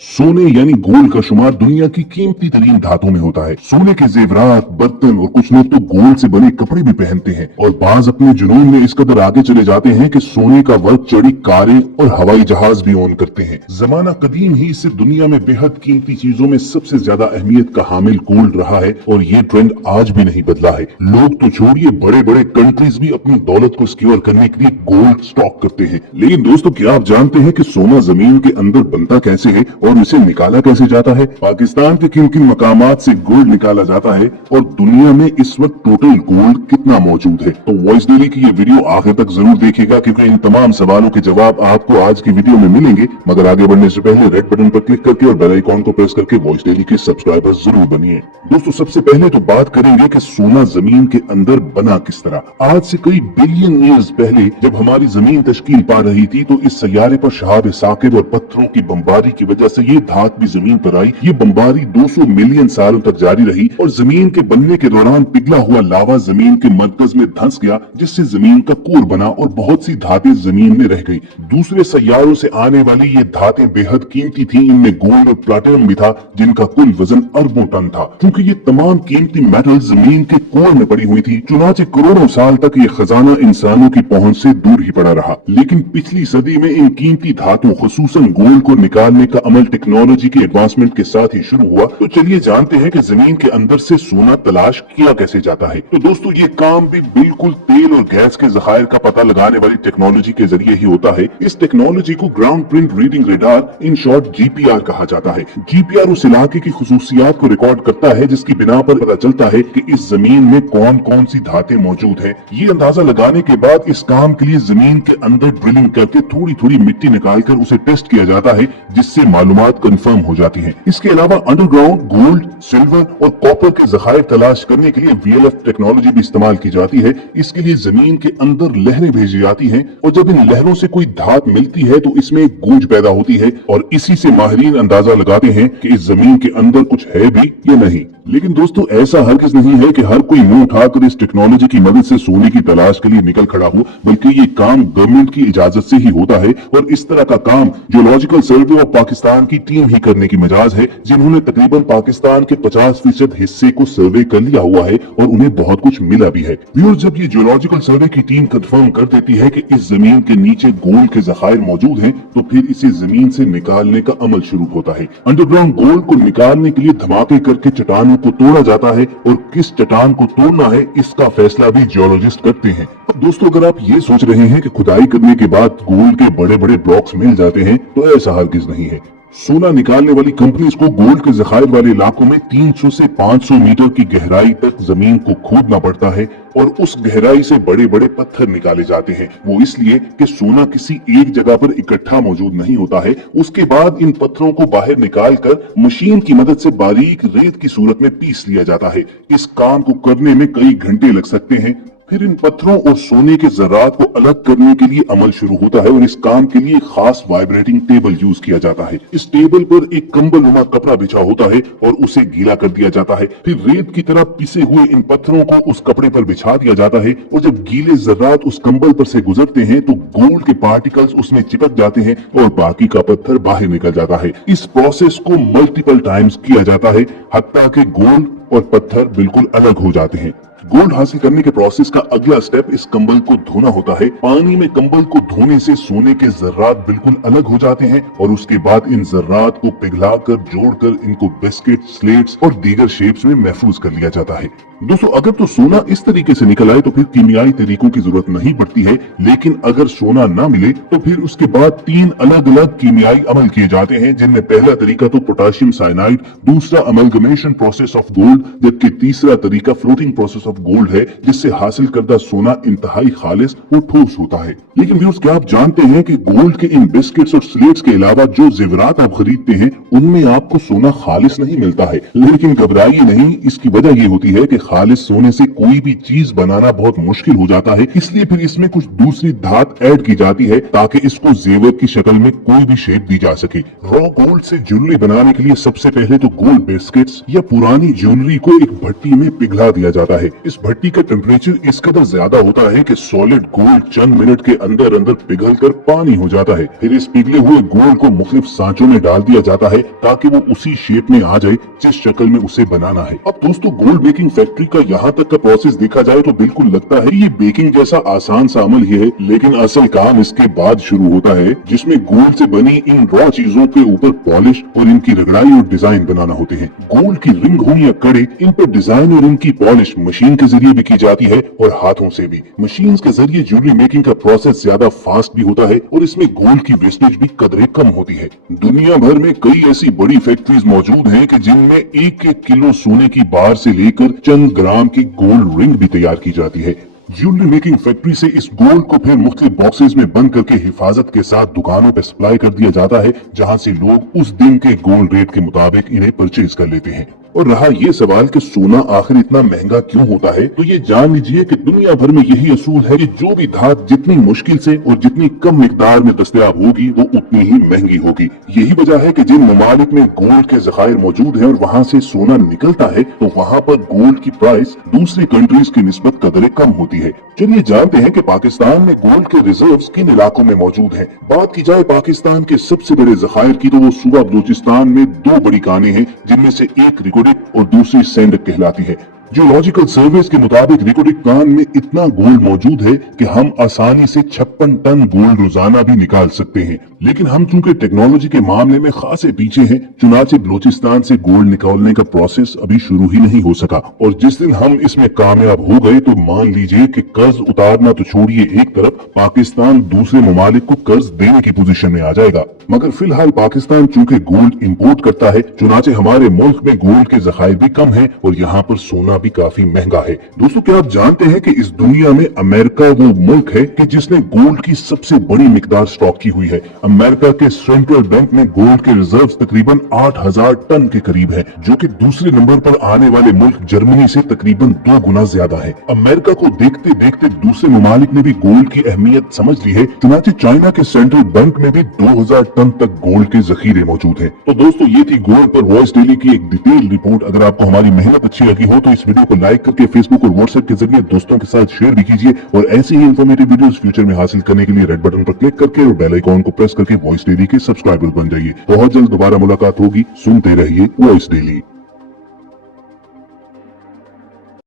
सोने यानी गोल्ड का शुमार दुनिया की कीमती तरीन धातुओं में होता है। सोने के जेवरात, बर्तन और कुछ लोग तो गोल्ड से बने कपड़े भी पहनते हैं और बाज अपने जुनून में इस कदर आगे चले जाते हैं कि सोने का वर्क चढ़ी कारें और हवाई जहाज भी ओन करते हैं। जमाना कदीम ही से दुनिया में बेहद कीमती चीजों में सबसे ज्यादा अहमियत का हामिल गोल्ड रहा है और ये ट्रेंड आज भी नहीं बदला है। लोग तो छोड़िए, बड़े बड़े कंट्रीज भी अपनी दौलत को सिक्योर करने के लिए गोल्ड स्टॉक करते हैं। लेकिन दोस्तों, क्या आप जानते हैं कि सोना जमीन के अंदर बनता कैसे है और इसे निकाला कैसे जाता है? पाकिस्तान के किन किन मकामात से गोल्ड निकाला जाता है और दुनिया में इस वक्त टोटल गोल्ड कितना मौजूद है? तो वॉइस डेली की ये वीडियो आखिर तक जरूर देखिएगा, क्योंकि इन तमाम सवालों के जवाब आपको आज की वीडियो में मिलेंगे। मगर आगे बढ़ने से पहले रेड बटन पर क्लिक करके और बेल आइकॉन को प्रेस करके वॉइस डेली के सब्सक्राइबर जरूर बनिए। दोस्तों, सबसे पहले तो बात करेंगे कि सोना जमीन के अंदर बना किस तरह। आज से कई बिलियन ईयर्स पहले जब हमारी जमीन तश्कील पा रही थी, तो इस सैयारे पर शहाब साकिब और पत्थरों की बमबारी की वजह से ये धात भी जमीन पर आई। ये बमबारी 200 मिलियन सालों तक जारी रही और जमीन के बनने के दौरान पिघला हुआ लावा जमीन के मरकज में धंस गया, जिससे जमीन का कोर बना और बहुत सी धातें जमीन में रह गई। दूसरे सैयारों से आने वाली ये धातें बेहद कीमती थी। इनमें गोल्ड और प्लैटिनम भी था, जिनका कुल वजन अरबों टन था। क्योंकि ये तमाम कीमती मेटल जमीन के कोर में पड़ी हुई थी, चुनाचे करोड़ों साल तक ये खजाना इंसानों की पहुंच से दूर ही पड़ा रहा। लेकिन पिछली सदी में इन कीमती धातुओं, खुसूसन गोल्ड को निकालने का अमल टेक्नोलॉजी के एडवांसमेंट के साथ ही शुरू हुआ। तो चलिए जानते हैं कि जमीन के अंदर से सोना तलाश किया कैसे जाता है। तो दोस्तों, ये काम भी बिल्कुल तेल और गैस के जखायर का पता लगाने वाली टेक्नोलॉजी के जरिए ही होता है। इस टेक्नोलॉजी को ground print reading radar, in short GPR कहा जाता है। जीपीआर उस इलाके की खुसूसियात को रिकॉर्ड करता है जिसकी बिना पर पता चलता है कि इस जमीन में कौन कौन सी धातें मौजूद है। ये अंदाजा लगाने के बाद इस काम के लिए जमीन के अंदर ड्रिलिंग करके थोड़ी थोड़ी मिट्टी निकालकर उसे टेस्ट किया जाता है, जिससे मालूमात कंफर्म हो जाती है। इसके अलावा अंडरग्राउंड गोल्ड, सिल्वर और कॉपर के जखायर तलाश करने के लिए वीएलएफ टेक्नोलॉजी भी इस्तेमाल की जाती है। इसके लिए जमीन के अंदर लहरें भेजी जाती हैं और जब इन लहरों से कोई धात मिलती है तो इसमें एक गूंज पैदा होती है और इसी से माहिरीन अंदाजा लगाते हैं कि इस जमीन के अंदर कुछ है भी या नहीं। लेकिन दोस्तों, ऐसा हरगिज नहीं है कि हर कोई मुंह उठाकर इस टेक्नोलॉजी की मदद से सोने की तलाश के लिए निकल खड़ा हो, बल्कि ये काम गवर्नमेंट की इजाजत से ही होता है। और इस तरह का काम जियोलॉजिकल सर्वे ऑफ पाकिस्तान की टीम ही करने की मजाज है, जिन्होंने तकरीबन पाकिस्तान के 50% हिस्से को सर्वे कर लिया हुआ है और उन्हें बहुत कुछ मिला भी है। व्यूअर्स, जब ये जियोलॉजिकल सर्वे की टीम कंफर्म कर देती है कि इस जमीन के नीचे गोल्ड के जखायर मौजूद हैं, तो फिर इसे जमीन से निकालने का अमल शुरू होता है। अंडरग्राउंड गोल्ड को निकालने के लिए धमाके करके चट्टानों को तोड़ा जाता है और किस चट्टान को तोड़ना है इसका फैसला भी जियोलॉजिस्ट करते हैं। अब दोस्तों, अगर आप ये सोच रहे हैं कि खुदाई करने के बाद गोल्ड के बड़े बड़े ब्लॉक्स मिल जाते हैं, तो ऐसा हरगिज नहीं है। सोना निकालने वाली कंपनीज को गोल्ड के जखायर वाले इलाकों में 300 से 500 मीटर की गहराई तक जमीन को खोदना पड़ता है और उस गहराई से बड़े बड़े पत्थर निकाले जाते हैं। वो इसलिए कि सोना किसी एक जगह पर इकट्ठा मौजूद नहीं होता है। उसके बाद इन पत्थरों को बाहर निकालकर मशीन की मदद से बारीक रेत की सूरत में पीस लिया जाता है। इस काम को करने में कई घंटे लग सकते हैं। फिर इन पत्थरों और सोने के जर्रात को अलग करने के लिए अमल शुरू होता है और इस काम के लिए खास वाइब्रेटिंग टेबल यूज किया जाता है। इस टेबल पर एक कंबल नुमा कपड़ा बिछा होता है और उसे गीला कर दिया जाता है। फिर रेत की तरह पिसे हुए इन पत्थरों को उस कपड़े पर बिछा दिया जाता है और जब गीले जर्रात उस कंबल पर से गुजरते हैं तो गोल्ड के पार्टिकल्स उसमें चिपक जाते हैं और बाकी का पत्थर बाहर निकल जाता है। इस प्रोसेस को मल्टीपल टाइम्स किया जाता है, हत्ता कि गोल्ड और पत्थर बिल्कुल अलग हो जाते हैं। गोल्ड हासिल करने के प्रोसेस का अगला स्टेप इस कंबल को धोना होता है। पानी में कंबल को धोने से सोने के जर्रात बिल्कुल अलग हो जाते हैं और उसके बाद इन जर्रात को पिघलाकर जोड़कर इनको बिस्किट, स्लेट्स और दीगर शेप्स में महफूज कर लिया जाता है। दोस्तों, अगर तो सोना इस तरीके से निकल आए तो फिर कीमियाई तरीकों की जरूरत नहीं पड़ती है। लेकिन अगर सोना ना मिले तो फिर उसके बाद 3 अलग अलग कीमियाई अमल किए जाते हैं, जिनमें पहला तरीका तो पोटाशियम साइनाइड, दूसरा अमलगमेशन प्रोसेस ऑफ गोल्ड, जबकि तीसरा तरीका फ्लोटिंग प्रोसेस ऑफ गोल्ड है, जिससे हासिल करदा सोना इंतहाई खालिस और ठोस होता है। लेकिन व्यूअर्स, क्या आप जानते हैं कि गोल्ड के इन बिस्किट्स और स्लेट्स के अलावा जो जेवरात आप खरीदते हैं उनमें आपको सोना खालिस नहीं मिलता है। लेकिन घबराइए नहीं, इसकी वजह ये होती है कि खालिस सोने से कोई भी चीज बनाना बहुत मुश्किल हो जाता है, इसलिए फिर इसमें कुछ दूसरी धात ऐड की जाती है ताकि इसको जेवर की शक्ल में कोई भी शेप दी जा सके। रॉ गोल्ड से ज्वेलरी बनाने के लिए सबसे पहले तो गोल्ड बिस्किट्स या पुरानी ज्वेलरी को एक भट्टी में पिघला दिया जाता है। इस भट्टी का टेम्परेचर इस कदर ज्यादा होता है कि सॉलिड गोल्ड चंद मिनट के अंदर अंदर पिघल कर पानी हो जाता है। फिर इस पिघले हुए गोल्ड को मुख्तलिफ सांचों में डाल दिया जाता है ताकि वो उसी शेप में आ जाए जिस शक्ल में उसे बनाना है। अब दोस्तों, गोल्ड बेकिंग फैक्ट्री का यहाँ तक का प्रोसेस देखा जाए तो बिल्कुल लगता है ये बेकिंग जैसा आसान सा अमल ही है, लेकिन असल काम इसके बाद शुरू होता है जिसमें गोल्ड से बनी इन रॉ चीजों के ऊपर पॉलिश और इनकी रगड़ाई और डिजाइन बनाना होते हैं। गोल्ड की रिंग हो या कड़े, इन पर डिजाइन और इनकी पॉलिश मशीन के जरिए भी की जाती है और हाथों से भी। मशीन के जरिए ज्वेलरी मेकिंग का प्रोसेस ज्यादा फास्ट भी होता है और इसमें गोल्ड की वेस्टेज भी कदरे कम होती है। दुनिया भर में कई ऐसी बड़ी फैक्ट्रीज मौजूद हैं कि जिनमें एक एक किलो सोने की बार से लेकर चंद ग्राम की गोल्ड रिंग भी तैयार की जाती है। ज्वेलरी मेकिंग फैक्ट्री से इस गोल्ड को फिर मुख्तलिफ बॉक्सेस में बंद करके हिफाजत के साथ दुकानों पर सप्लाई कर दिया जाता है, जहां से लोग उस दिन के गोल्ड रेट के मुताबिक इन्हें परचेज कर लेते हैं। और रहा ये सवाल कि सोना आखिर इतना महंगा क्यों होता है, तो ये जान लीजिए कि दुनिया भर में यही असूल है कि जो भी धात जितनी मुश्किल से और जितनी कम मिकदार में दस्तयाब होगी वो उतनी ही महंगी होगी। यही वजह है कि जिन ममालिक में गोल्ड के ज़खायर मौजूद है और वहाँ से सोना निकलता है, तो वहाँ पर गोल्ड की प्राइस दूसरी कंट्रीज की निस्बत कदरे कम होती है। चलिए जानते हैं कि पाकिस्तान में गोल्ड के रिजर्व्स किन इलाकों में मौजूद हैं। बात की जाए पाकिस्तान के सबसे बड़े ज़खायर की, तो वो सूबा बलूचिस्तान में दो बड़ी कानें हैं, जिनमें से एक रिकोडिक और दूसरी सेंडक कहलाती है। जियोलॉजिकल सर्वेस के मुताबिक रिकोडिक कान में इतना गोल्ड मौजूद है कि हम आसानी से 56 टन गोल्ड रोजाना भी निकाल सकते हैं, लेकिन हम चूंकि टेक्नोलॉजी के मामले में खासे पीछे हैं, चुनाचे बलूचिस्तान से गोल्ड निकालने का प्रोसेस अभी शुरू ही नहीं हो सका। और जिस दिन हम इसमें कामयाब हो गए तो मान लीजिए कि कर्ज उतारना तो छोड़िए एक तरफ, पाकिस्तान दूसरे ममालिक को कर्ज देने की पोजीशन में आ जाएगा। मगर फिलहाल पाकिस्तान चूंकि गोल्ड इंपोर्ट करता है, चुनाचे हमारे मुल्क में गोल्ड के ज़खायर भी कम है और यहाँ पर सोना भी काफी महंगा है। दोस्तों, क्या आप जानते हैं कि इस दुनिया में अमेरिका वो मुल्क है कि जिसने गोल्ड की सबसे बड़ी मिकदार स्टॉक की हुई है। अमेरिका के सेंट्रल बैंक में गोल्ड के रिजर्व्स तकरीबन 8000 टन के करीब है, जो कि दूसरे नंबर पर आने वाले मुल्क जर्मनी से तकरीबन 2 गुना ज्यादा है। अमेरिका को देखते देखते दूसरे ममालिक ने भी गोल्ड की अहमियत समझ ली है, चुनाचे चाइना के सेंट्रल बैंक में भी 2000 टन तक गोल्ड के जखीरे मौजूद है। तो दोस्तों, ये थी गोल्ड पर वॉइस डेली की एक डिटेल रिपोर्ट। अगर आपको हमारी मेहनत अच्छी लगी हो तो इस वीडियो को लाइक करके फेसबुक और व्हाट्सएप के जरिए दोस्तों के साथ शेयर भी कीजिए, और ऐसी ही इंफॉर्मेटिव वीडियोस फ्यूचर में हासिल करने के लिए रेड बटन पर क्लिक करके और बेल आइकॉन को प्रेस करके वॉइस डेली के सब्सक्राइबर बन जाइए। बहुत जल्द दोबारा मुलाकात होगी। सुनते रहिए वॉइस डेली।